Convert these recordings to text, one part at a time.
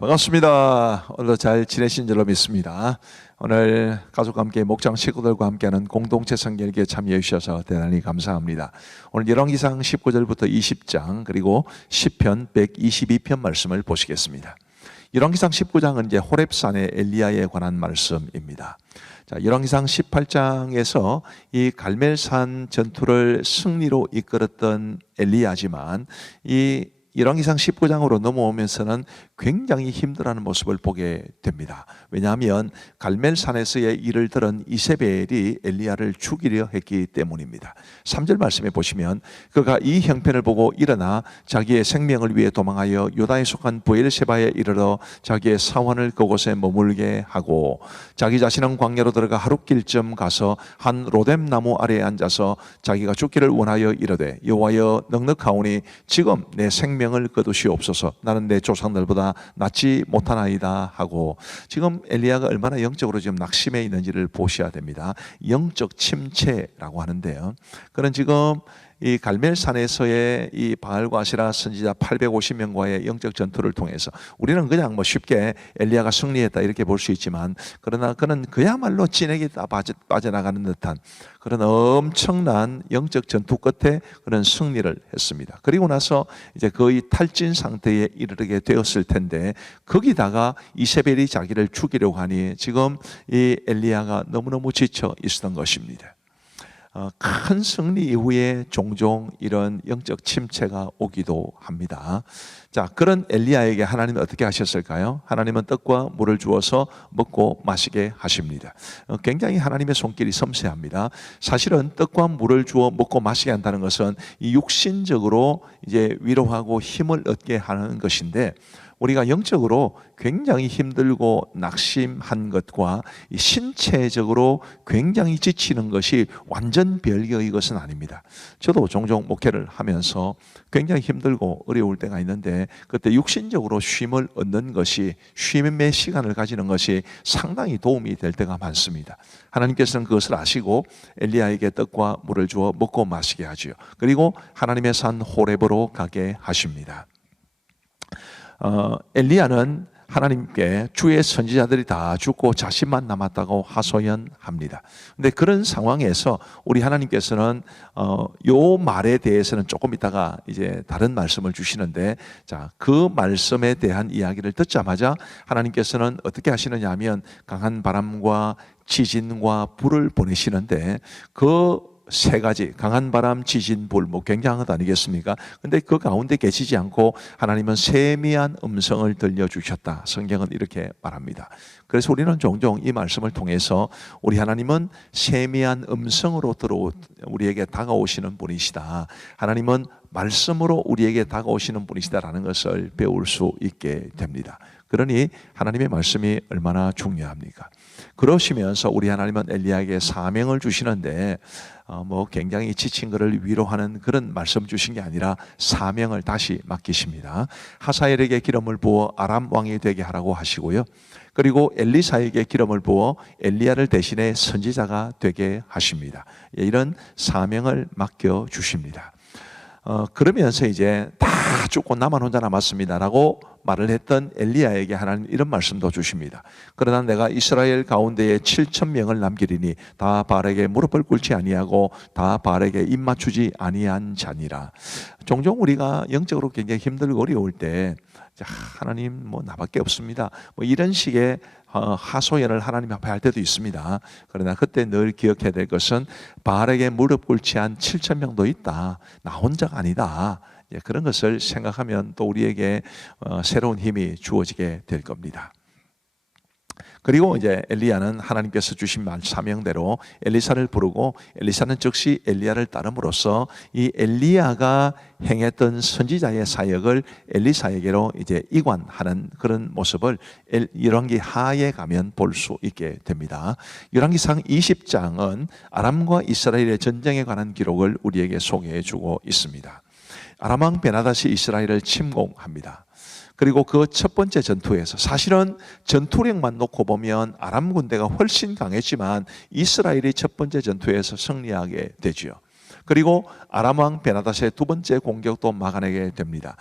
반갑습니다. 오늘도 잘 지내신 줄로 믿습니다. 오늘 가족과 함께 목장 식구들과 함께하는 공동체 성경에 참여해 주셔서 대단히 감사합니다. 오늘 열왕기상 19절부터 20장 그리고 시편 122편 말씀을 보시겠습니다. 열왕기상 19장은 이제 호렙산의 엘리야에 관한 말씀입니다. 자, 열왕기상 18장에서 이 갈멜산 전투를 승리로 이끌었던 엘리야지만 이 열왕기상 19장으로 넘어오면서는 굉장히 힘들어하는 모습을 보게 됩니다. 왜냐하면 갈멜산에서의 일을 들은 이세벨이 엘리야를 죽이려 했기 때문입니다. 3절 말씀에 보시면 그가 이 형편을 보고 일어나 자기의 생명을 위해 도망하여 유다에 속한 브엘세바에 이르러 자기의 사원을 그곳에 머물게 하고 자기 자신은 광야로 들어가 하룻길쯤 가서 한 로뎀 나무 아래에 앉아서 자기가 죽기를 원하여 이르되 여호와여 넉넉하오니 지금 내 생명을 거두시옵소서. 나는 내 조상들보다 낫지 못하나이다 하고, 지금 엘리야가 얼마나 영적으로 지금 낙심해 있는지를 보셔야 됩니다. 영적 침체라고 하는데요, 그는 지금 이 갈멜산에서의 이 바알과 아세라 선지자 850명과의 영적 전투를 통해서 우리는 그냥 쉽게 엘리야가 승리했다 이렇게 볼 수 있지만, 그러나 그는 그야말로 진에게 다 빠져나가는 듯한 그런 엄청난 영적 전투 끝에 그런 승리를 했습니다. 그리고 나서 이제 거의 탈진 상태에 이르게 되었을 텐데, 거기다가 이세벨이 자기를 죽이려고 하니 지금 이 엘리야가 너무너무 지쳐 있었던 것입니다. 큰 승리 이후에 종종 이런 영적 침체가 오기도 합니다. 자, 그런 엘리야에게 하나님은 어떻게 하셨을까요? 하나님은 떡과 물을 주어서 먹고 마시게 하십니다. 굉장히 하나님의 손길이 섬세합니다. 사실은 떡과 물을 주어 먹고 마시게 한다는 것은 이 육신적으로 이제 위로하고 힘을 얻게 하는 것인데, 우리가 영적으로 굉장히 힘들고 낙심한 것과 신체적으로 굉장히 지치는 것이 완전 별개의 것은 아닙니다. 저도 종종 목회를 하면서 굉장히 힘들고 어려울 때가 있는데, 그때 육신적으로 쉼을 얻는 것이, 쉼의 시간을 가지는 것이 상당히 도움이 될 때가 많습니다. 하나님께서는 그것을 아시고 엘리야에게 떡과 물을 주어 먹고 마시게 하지요. 그리고 하나님의 산 호렙으로 가게 하십니다. 엘리야는 하나님께 주의 선지자들이 다 죽고 자신만 남았다고 하소연합니다. 근데 그런 상황에서 우리 하나님께서는 요 말에 대해서는 조금 이따가 이제 다른 말씀을 주시는데, 자, 그 말씀에 대한 이야기를 듣자마자 하나님께서는 어떻게 하시느냐 하면 강한 바람과 지진과 불을 보내시는데, 그 세 가지, 강한 바람, 지진, 불, 굉장한 것 아니겠습니까? 근데 그 가운데 계시지 않고 하나님은 세미한 음성을 들려주셨다. 성경은 이렇게 말합니다. 그래서 우리는 종종 이 말씀을 통해서 우리 하나님은 세미한 음성으로 우리에게 다가오시는 분이시다, 하나님은 말씀으로 우리에게 다가오시는 분이시다라는 것을 배울 수 있게 됩니다. 그러니 하나님의 말씀이 얼마나 중요합니까? 그러시면서 우리 하나님은 엘리야에게 사명을 주시는데, 굉장히 지친 것을 위로하는 그런 말씀 주신 게 아니라 사명을 다시 맡기십니다. 하사엘에게 기름을 부어 아람 왕이 되게 하라고 하시고요, 그리고 엘리사에게 기름을 부어 엘리야를 대신해 선지자가 되게 하십니다. 이런 사명을 맡겨 주십니다. 그러면서 이제 다 죽고 나만 혼자 남았습니다라고 말을 했던 엘리야에게 하나님 이런 말씀도 주십니다. 그러나 내가 이스라엘 가운데에 7,000명을 남기리니 다 바알에게 무릎을 꿇지 아니하고 다 바알에게 입 맞추지 아니한 자니라. 종종 우리가 영적으로 굉장히 힘들고 어려울 때 하나님 나밖에 없습니다, 이런 식의 하소연을 하나님 앞에 할 때도 있습니다. 그러나 그때 늘 기억해야 될 것은 바알에게 무릎 꿇지 않은 7,000명도 있다, 나 혼자가 아니다. 그런 것을 생각하면 또 우리에게 새로운 힘이 주어지게 될 겁니다. 그리고 이제 엘리야는 하나님께서 주신 사명대로 엘리사를 부르고, 엘리사는 즉시 엘리야를 따름으로써 이 엘리야가 행했던 선지자의 사역을 엘리사에게로 이제 이관하는 그런 모습을 열왕기 하에 가면 볼 수 있게 됩니다. 열왕기상 20장은 아람과 이스라엘의 전쟁에 관한 기록을 우리에게 소개해 주고 있습니다. 아람 왕 베나다시 이스라엘을 침공합니다. 그리고 그 첫 번째 전투에서, 사실은 전투력만 놓고 보면 아람 군대가 훨씬 강했지만 이스라엘이 첫 번째 전투에서 승리하게 되죠. 그리고 아람 왕 베나닷의 두 번째 공격도 막아내게 됩니다.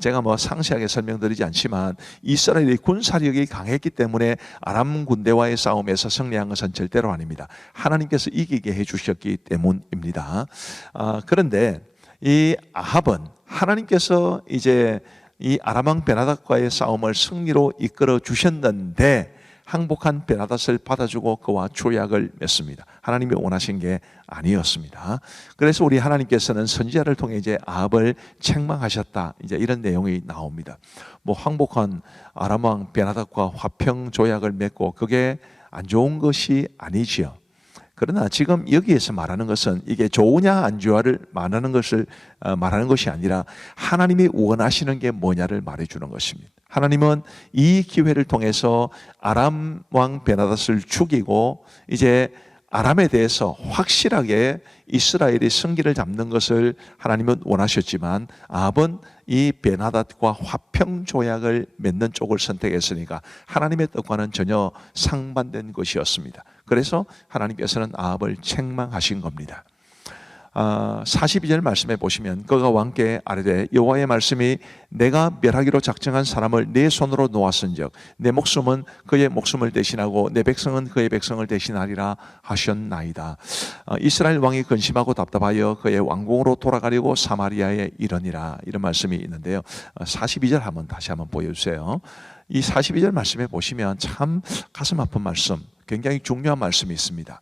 제가 뭐 상세하게 설명드리지 않지만 이스라엘의 군사력이 강했기 때문에 아람 군대와의 싸움에서 승리한 것은 절대로 아닙니다. 하나님께서 이기게 해주셨기 때문입니다. 그런데 이 아합은 하나님께서 이제 이 아람 왕 베나닷과의 싸움을 승리로 이끌어 주셨는데 항복한 베나닷을 받아주고 그와 조약을 맺습니다. 하나님이 원하신 게 아니었습니다. 그래서 우리 하나님께서는 선지자를 통해 이제 아합을 책망하셨다. 이제 이런 내용이 나옵니다. 뭐 항복한 아람 왕 베나닷과 화평 조약을 맺고 그게 안 좋은 것이 아니지요. 그러나 지금 여기에서 말하는 것은 이게 좋으냐 안 좋아를 말하는 것이 아니라 하나님이 원하시는 게 뭐냐를 말해주는 것입니다. 하나님은 이 기회를 통해서 아람 왕 베나닷을 죽이고 이제 아람에 대해서 확실하게 이스라엘이 승기를 잡는 것을 하나님은 원하셨지만 아합은 이 베나닷과 화평 조약을 맺는 쪽을 선택했으니까 하나님의 뜻과는 전혀 상반된 것이었습니다. 그래서 하나님께서는 아합을 책망하신 겁니다. 42절 말씀에 보시면 그가 왕께 아뢰되 여호와의 말씀이 내가 멸하기로 작정한 사람을 내 손으로 놓았은즉 내 목숨은 그의 목숨을 대신하고 내 백성은 그의 백성을 대신하리라 하셨나이다. 이스라엘 왕이 근심하고 답답하여 그의 왕궁으로 돌아가려고 사마리아에 이르니라. 이런 말씀이 있는데요. 42절 다시 한번 보여주세요. 이 42절 말씀에 보시면 참 가슴 아픈 말씀, 굉장히 중요한 말씀이 있습니다.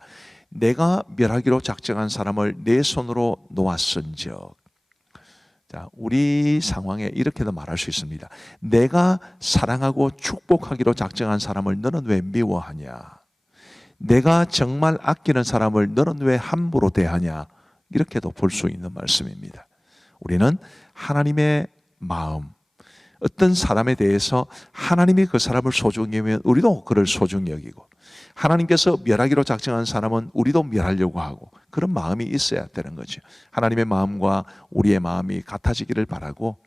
내가 멸하기로 작정한 사람을 내 손으로 놓았은즉. 자, 우리 상황에 이렇게도 말할 수 있습니다. 내가 사랑하고 축복하기로 작정한 사람을 너는 왜 미워하냐? 내가 정말 아끼는 사람을 너는 왜 함부로 대하냐? 이렇게도 볼 수 있는 말씀입니다. 우리는 하나님의 마음, 어떤 사람에 대해서 하나님이 그 사람을 소중히 여기면 우리도 그를 소중히 여기고, 하나님께서 멸하기로 작정한 사람은 우리도 멸하려고 하고, 그런 마음이 있어야 되는 거죠. 하나님의 마음과 우리의 마음이 같아지기를 바라고,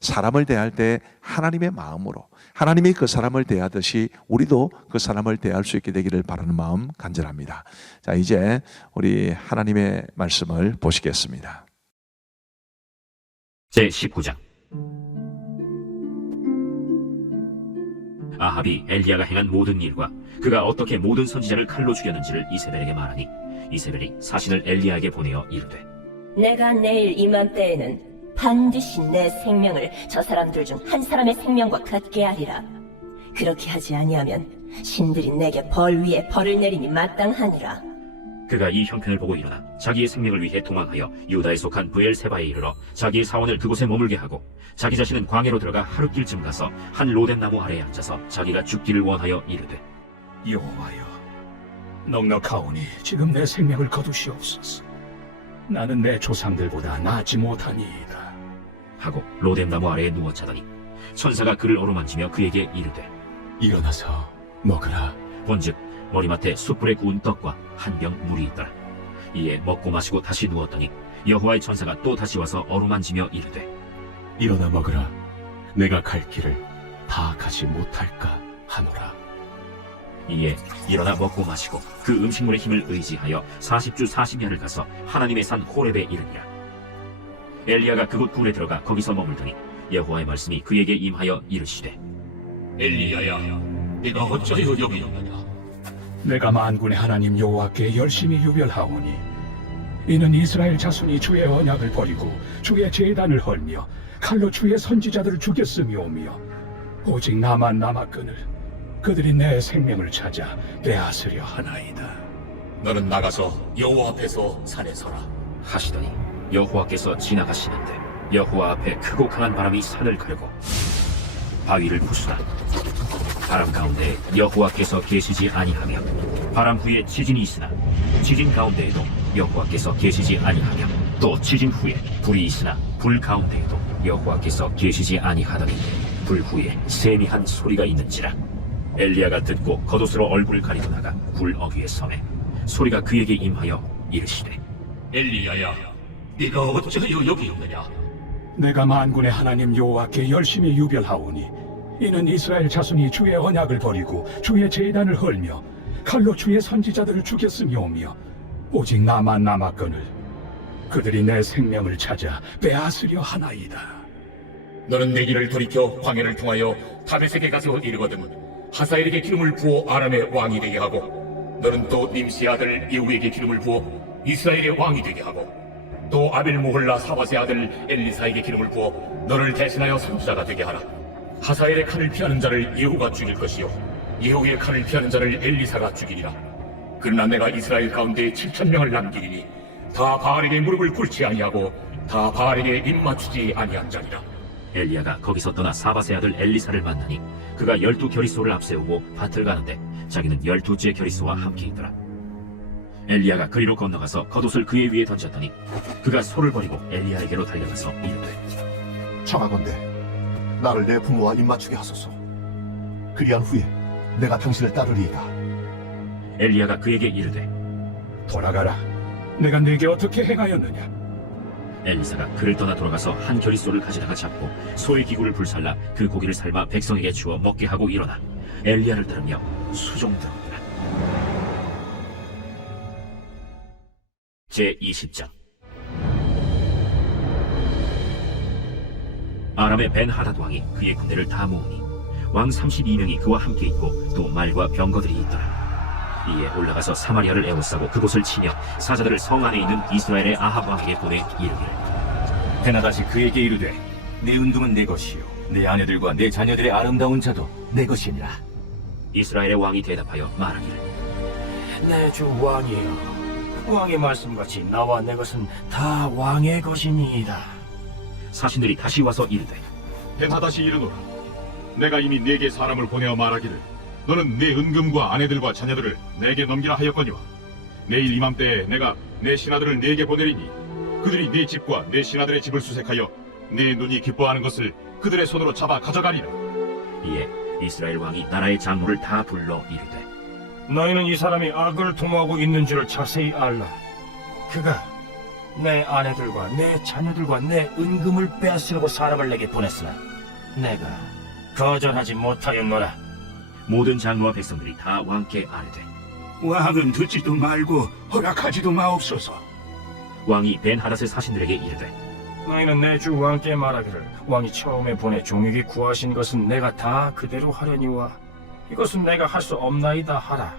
사람을 대할 때 하나님의 마음으로 하나님이 그 사람을 대하듯이 우리도 그 사람을 대할 수 있게 되기를 바라는 마음 간절합니다. 자, 이제 우리 하나님의 말씀을 보시겠습니다. 제19장. 아합이 엘리야가 행한 모든 일과 그가 어떻게 모든 선지자를 칼로 죽였는지를 이세벨에게 말하니 이세벨이 사신을 엘리야에게 보내어 이르되 내가 내일 이맘때에는 반드시 내 생명을 저 사람들 중 한 사람의 생명과 같게 하리라. 그렇게 하지 아니하면 신들이 내게 벌 위에 벌을 내리니 마땅하니라. 그가 이 형편을 보고 일어나 자기의 생명을 위해 도망하여 유다에 속한 브엘세바에 이르러 자기의 사원을 그곳에 머물게 하고 자기 자신은 광야로 들어가 하룻길쯤 가서 한 로뎀 나무 아래에 앉아서 자기가 죽기를 원하여 이르되 여호와여, 넉넉하오니 지금 내 생명을 거두시옵소서. 나는 내 조상들보다 나지 못하니이다 하고 로뎀 나무 아래에 누워 자더니 천사가 그를 어루만지며 그에게 이르되 일어나서 먹으라. 본즉 머리맡에 숯불에 구운 떡과 한 병 물이 있더라. 이에 먹고 마시고 다시 누웠더니 여호와의 천사가 또 다시 와서 어루만지며 이르되 일어나 먹으라. 내가 갈 길을 다 가지 못할까 하노라. 이에 일어나 먹고 마시고 그 음식물의 힘을 의지하여 40주 40야를 가서 하나님의 산 호렙에 이르니라. 엘리야가 그곳 굴에 들어가 거기서 머물더니 여호와의 말씀이 그에게 임하여 이르시되 엘리야야, 네가 어찌하여 여기 있느냐? 내가 만군의 하나님 여호와께 열심히 유별하오니 이는 이스라엘 자손이 주의 언약을 버리고 주의 제단을 헐며 칼로 주의 선지자들을 죽였음이오며 오직 나만 남았거늘 그들이 내 생명을 찾아 빼앗으려 하나이다. 너는 나가서 여호와 앞에서 산에 서라. 하시더니 여호와께서 지나가시는데 여호와 앞에 크고 강한 바람이 산을 가르고 바위를 부수다. 바람 가운데 여호와께서 계시지 아니하며 바람 후에 지진이 있으나 지진 가운데에도 여호와께서 계시지 아니하며 또 지진 후에 불이 있으나 불 가운데에도 여호와께서 계시지 아니하더니 불 후에 세미한 소리가 있는지라. 엘리야가 듣고 겉옷으로 얼굴을 가리고 나가 굴 어귀에 서매 소리가 그에게 임하여 이르시되 엘리야야, 네가 어찌하여 여기 있느냐? 내가 만군의 하나님 여호와께 열심히 유별하오니 이는 이스라엘 자손이 주의 언약을 버리고 주의 제단을 헐며 칼로 주의 선지자들을 죽였음이오며 오직 나만 남았거늘 그들이 내 생명을 찾아 빼앗으려 하나이다. 너는 내 길을 돌이켜 광야를 통하여 다베섹에 가서 이르거든 하사엘에게 기름을 부어 아람의 왕이 되게 하고 너는 또 님시의 아들 예후에게 기름을 부어 이스라엘의 왕이 되게 하고 또 아벨모홀라 사바세 아들 엘리사에게 기름을 부어 너를 대신하여 선지자가 되게 하라. 하사엘의 칼을 피하는 자를 예후가 죽일 것이요 예후의 칼을 피하는 자를 엘리사가 죽이리라. 그러나 내가 이스라엘 가운데 7,000명을 남기리니 다 바알에게 무릎을 꿇지 아니하고 다 바알에게 입 맞추지 아니한 자니라. 엘리야가 거기서 떠나 사바세 아들 엘리사를 만나니 그가 12겨리소를 앞세우고 밭을 가는데 자기는 12째 겨리소와 함께 있더라. 엘리야가 그리로 건너가서 겉옷을 그의 위에 던졌더니 그가 소를 버리고 엘리야에게로 달려가서 이르되 청하건대 나를 내 부모와 입맞추게 하소서. 그리한 후에 내가 당신을 따르리이다. 엘리야가 그에게 이르되 돌아가라. 내가 네게 어떻게 행하였느냐? 엘리사가 그를 떠나 돌아가서 한 겨리소를 가져다가 잡고 소의 기구를 불살라 그 고기를 삶아 백성에게 주어 먹게 하고 일어나 엘리야를 따르며 수종들었더라. 제20장 아람의 벤하닷 왕이 그의 군대를 다 모으니 왕 32명이 그와 함께 있고 또 말과 병거들이 있더라. 이에 올라가서 사마리아를 에워싸고 그곳을 치며 사자들을 성 안에 있는 이스라엘의 아합 왕에게 보내 이르기를 베나다시 그에게 이르되 내 은금은 내 것이요 내 아내들과 내 자녀들의 아름다운 자도 내 것이니라. 이스라엘의 왕이 대답하여 말하기를 내 주 왕이여, 왕의 말씀같이 나와 내 것은 다 왕의 것이니이다. 사신들이 다시 와서 이르되 벤하닷이 이르노라. 내가 이미 네게 사람을 보내어 말하기를 너는 네 은금과 아내들과 자녀들을 내게 넘기라 하였거니와 내일 이맘때에 내가 내 신하들을 네게 보내리니 그들이 네 집과 내 신하들의 집을 수색하여 네 눈이 기뻐하는 것을 그들의 손으로 잡아 가져가리라. 이에 이스라엘 왕이 나라의 장로를 다 불러 이르되 너희는 이 사람이 악을 도모하고 있는 줄을 자세히 알라. 그가 내 아내들과 내 자녀들과 내 은금을 빼앗으려고 사람을 내게 보냈으나 내가 거절하지 못하였노라. 모든 장로와 백성들이 다 왕께 아뢰되 왕은 듣지도 말고 허락하지도 마옵소서. 왕이 벤하닷의 사신들에게 이르되 너희는 내 주 왕께 말하기를 왕이 처음에 보내 종에게 구하신 것은 내가 다 그대로 하려니와 이것은 내가 할 수 없나이다 하라.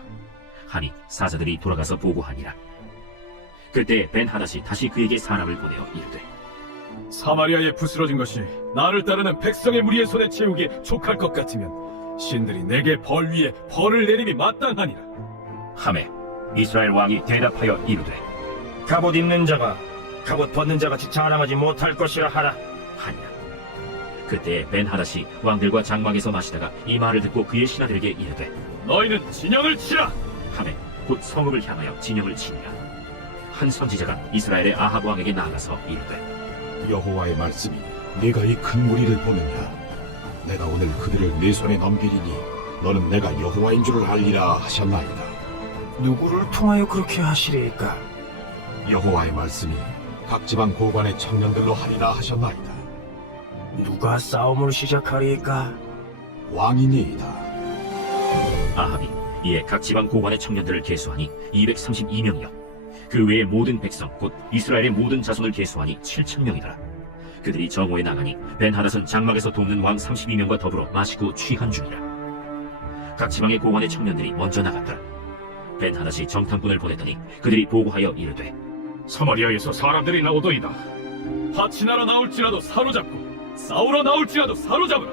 하니 사자들이 돌아가서 보고하니라. 그때 벤하닷이 다시 그에게 사람을 보내어 이르되 사마리아에 부스러진 것이 나를 따르는 백성의 무리의 손에 채우기에 족할 것 같으면 신들이 내게 벌 위에 벌을 내림이 마땅하니라. 하매 이스라엘 왕이 대답하여 이르되 갑옷 입는 자가 갑옷 벗는 자같이 자랑하지 못할 것이라 하라. 하니라. 그때 벤하닷이 왕들과 장막에서 마시다가 이 말을 듣고 그의 신하들에게 이르되 너희는 진영을 치라. 하매 곧 성읍을 향하여 진영을 치니라. 한 선지자가 이스라엘의 아합 왕에게 나아가서 이르되 여호와의 말씀이 네가 이 큰 무리를 보느냐. 내가 오늘 그들을 네 손에 넘기리니 너는 내가 여호와인 줄을 알리라 하셨나이다. 누구를 통하여 그렇게 하시리이까? 여호와의 말씀이 각 지방 고관의 청년들로 하리라 하셨나이다. 누가 싸움을 시작하리이까? 왕이니이다. 아합이 이에 각 지방 고관의 청년들을 계수하니 232명이요 그 외의 모든 백성 곧 이스라엘의 모든 자손을 계수하니 7,000명이더라. 그들이 정오에 나가니 벤하닷은 장막에서 돕는 왕 32명과 더불어 마시고 취한 중이라. 각 지방의 고관의 청년들이 먼저 나갔더라. 벤하닷이 정탐꾼을 보냈더니 그들이 보고하여 이르되 사마리아에서 사람들이 나오더이다. 파치나라 나올지라도 사로잡고 싸우러 나올지라도 사로잡으라.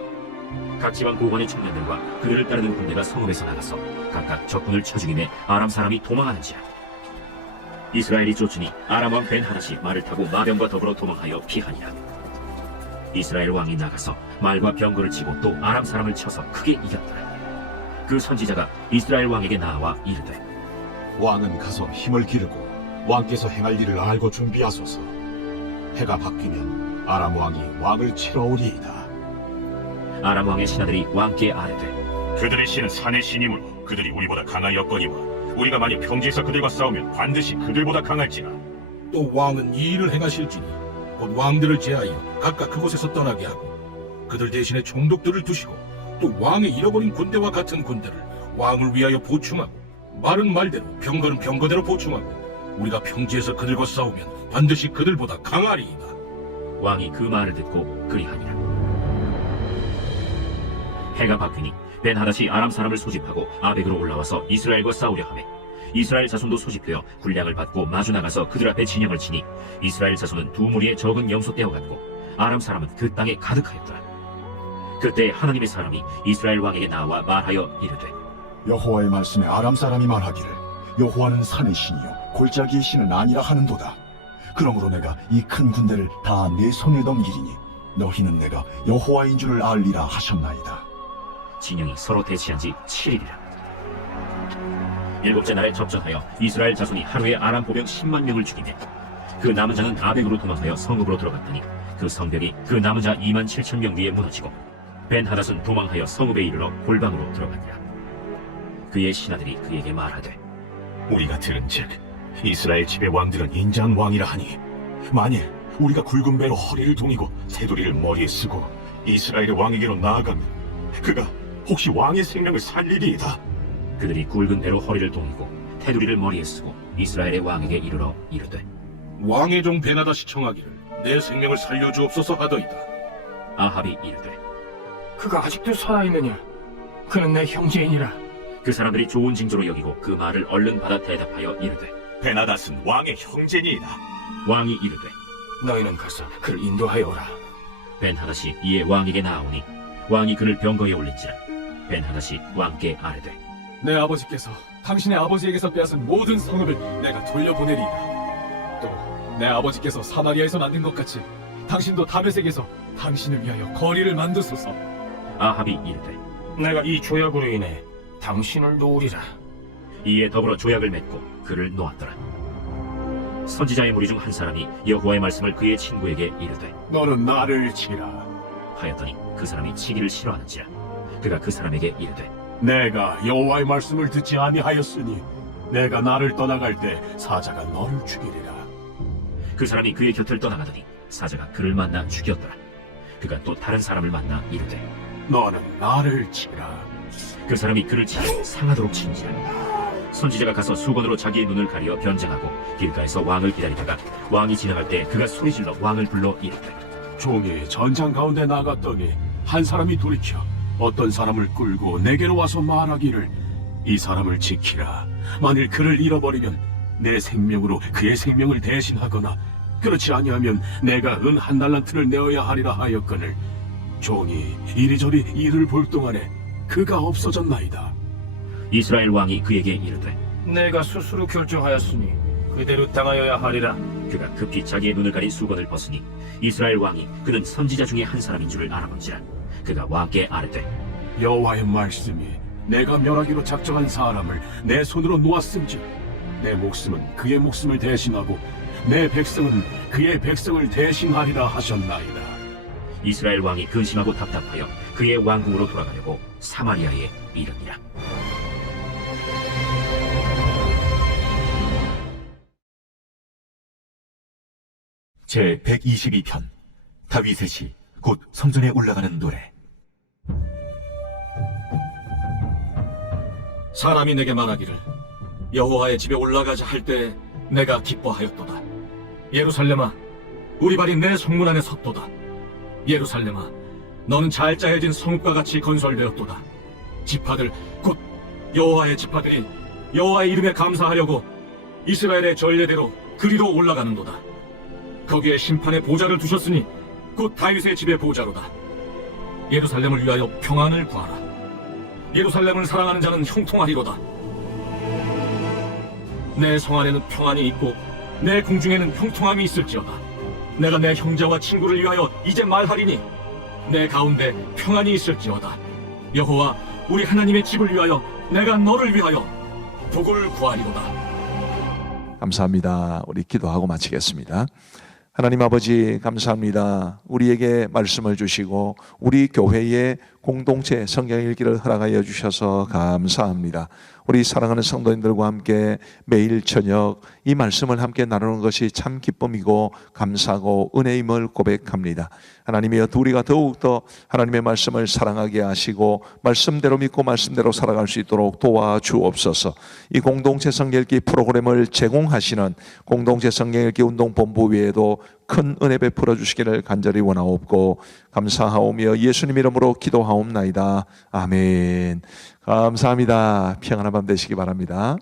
각 지방 고관의 청년들과 그들을 따르는 군대가 성읍에서 나가서 각각 적군을 쳐 죽이매 아람 사람이 도망하는지라. 이스라엘이 쫓으니 아람 왕 벤하닷이 말을 타고 마병과 더불어 도망하여 피하니라. 이스라엘 왕이 나가서 말과 병거를 치고 또 아람 사람을 쳐서 크게 이겼더라. 그 선지자가 이스라엘 왕에게 나와 이르되 왕은 가서 힘을 기르고 왕께서 행할 일을 알고 준비하소서. 해가 바뀌면 아람 왕이 왕을 치러 오리이다. 아람 왕의 신하들이 왕께 아뢰되 그들의 신은 산의 신이므로 그들이 우리보다 강하였거니와 우리가 만약 평지에서 그들과 싸우면 반드시 그들보다 강할지라. 또 왕은 이 일을 행하실지니 곧 왕들을 제하여 각각 그곳에서 떠나게 하고 그들 대신에 총독들을 두시고 또 왕의 잃어버린 군대와 같은 군대를 왕을 위하여 보충하고 말은 말대로 병거는 병거대로 보충하고 우리가 평지에서 그들과 싸우면 반드시 그들보다 강하리이다. 왕이 그 말을 듣고 그리하니라. 해가 바뀌니 벤하닷이 아람 사람을 소집하고 아벡으로 올라와서 이스라엘과 싸우려 하매 이스라엘 자손도 소집되어 군량을 받고 마주 나가서 그들 앞에 진영을 치니 이스라엘 자손은 두 무리의 적은 염소떼와 같고 아람 사람은 그 땅에 가득하였더라. 그때 하나님의 사람이 이스라엘 왕에게 나와 말하여 이르되 여호와의 말씀에 아람 사람이 말하기를 여호와는 산의 신이요 골짜기의 신은 아니라 하는도다. 그러므로 내가 이 큰 군대를 다 내 손에 넘기리니 너희는 내가 여호와인 줄을 알리라 하셨나이다. 진영이 서로 대치한 지 7일이라. 일곱째 날에 접전하여 이스라엘 자손이 하루에 아람 보병 10만 명을 죽이며 그 남은 자는 아벡으로 도망하여 성읍으로 들어갔더니 그 성벽이 그 남은 자 2만 7천 명 위에 무너지고 벤하닷은 도망하여 성읍에 이르러 골방으로 들어가니라. 그의 신하들이 그에게 말하되 우리가 들은즉 이스라엘 집의 왕들은 인자한 왕이라 하니 만일 우리가 굵은 배로 허리를 동이고 테두리를 머리에 쓰고 이스라엘의 왕에게로 나아가면 그가 혹시 왕의 생명을 살리리이다. 그들이 굵은 배로 허리를 동이고 테두리를 머리에 쓰고 이스라엘의 왕에게 이르러 이르되 왕의 종 베나다시 청하기를 내 생명을 살려주옵소서 하더이다. 아합이 이르되 그가 아직도 살아있느냐? 그는 내 형제이니라. 그 사람들이 좋은 징조로 여기고 그 말을 얼른 받아 대답하여 이르되 베나닷은 왕의 형제니이다. 왕이 이르되 너희는 가서 그를 인도하여 오라. 벤하닷이 이에 왕에게 나아오니 왕이 그를 병거에 올린지라. 벤하닷이 왕께 아뢰되 내 아버지께서 당신의 아버지에게서 빼앗은 모든 성읍을 내가 돌려보내리이다. 또 내 아버지께서 사마리아에서 만든 것 같이 당신도 다베섹에서 당신을 위하여 거리를 만드소서. 아합이 이르되 내가 이 조약으로 인해 당신을 놓으리라. 이에 더불어 조약을 맺고 그를 놓았더라. 선지자의 무리 중 한 사람이 여호와의 말씀을 그의 친구에게 이르되 너는 나를 치라. 하였더니 그 사람이 치기를 싫어하는지라. 그가 그 사람에게 이르되 내가 여호와의 말씀을 듣지 아니하였으니 내가 나를 떠나갈 때 사자가 너를 죽이리라. 그 사람이 그의 곁을 떠나가더니 사자가 그를 만나 죽였더라. 그가 또 다른 사람을 만나 이르되 너는 나를 치라. 그 사람이 그를 치려 상하도록 친지라. 선지자가 가서 수건으로 자기의 눈을 가리어 변장하고 길가에서 왕을 기다리다가 왕이 지나갈 때 그가 소리질러 왕을 불러 이르되 종이 전장 가운데 나갔더니 한 사람이 돌이켜 어떤 사람을 끌고 내게로 와서 말하기를 이 사람을 지키라. 만일 그를 잃어버리면 내 생명으로 그의 생명을 대신하거나 그렇지 아니하면 내가 은 한 달란트를 내어야 하리라 하였거늘 종이 이리저리 이를 볼 동안에 그가 없어졌나이다. 이스라엘 왕이 그에게 이르되 내가 스스로 결정하였으니 그대로 당하여야 하리라. 그가 급히 자기의 눈을 가린 수건을 벗으니 이스라엘 왕이 그는 선지자 중에 한 사람인 줄을 알아본지라. 그가 왕께 아뢰되 여호와의 말씀이 내가 멸하기로 작정한 사람을 내 손으로 놓았음즉 내 목숨은 그의 목숨을 대신하고 내 백성은 그의 백성을 대신하리라 하셨나이다. 이스라엘 왕이 근심하고 답답하여 그의 왕궁으로 돌아가려고 사마리아에 이르니라. 제 122편 다윗의 시 곧 성전에 올라가는 노래. 사람이 내게 말하기를 여호와의 집에 올라가자 할 때 내가 기뻐하였도다. 예루살렘아, 우리 발이 내 성문 안에 섰도다. 예루살렘아, 너는 잘 짜여진 성읍과 같이 건설되었도다. 지파들 곧 여호와의 지파들이 여호와의 이름에 감사하려고 이스라엘의 전례대로 그리로 올라가는도다. 거기에 심판의 보좌를 두셨으니 곧 다윗의 집의 보좌로다. 예루살렘을 위하여 평안을 구하라. 예루살렘을 사랑하는 자는 형통하리로다. 내 성 안에는 평안이 있고 내 궁중에는 형통함이 있을지어다. 내가 내 형제와 친구를 위하여 이제 말하리니 내 가운데 평안이 있을지어다. 여호와 우리 하나님의 집을 위하여 내가 너를 위하여 복을 구하리로다. 감사합니다. 우리 기도하고 마치겠습니다. 하나님 아버지 감사합니다. 우리에게 말씀을 주시고 우리 교회의 공동체 성경 읽기를 허락하여 주셔서 감사합니다. 우리 사랑하는 성도님들과 함께 매일 저녁 이 말씀을 함께 나누는 것이 참 기쁨이고 감사하고 은혜임을 고백합니다. 하나님이여, 우리가 더욱더 하나님의 말씀을 사랑하게 하시고 말씀대로 믿고 말씀대로 살아갈 수 있도록 도와주옵소서. 이 공동체 성경 읽기 프로그램을 제공하시는 공동체 성경 읽기 운동본부 외에도 큰 은혜 베풀어 주시기를 간절히 원하옵고 감사하오며 예수님 이름으로 기도하옵나이다. 아멘. 감사합니다. 평안한 밤 되시기 바랍니다.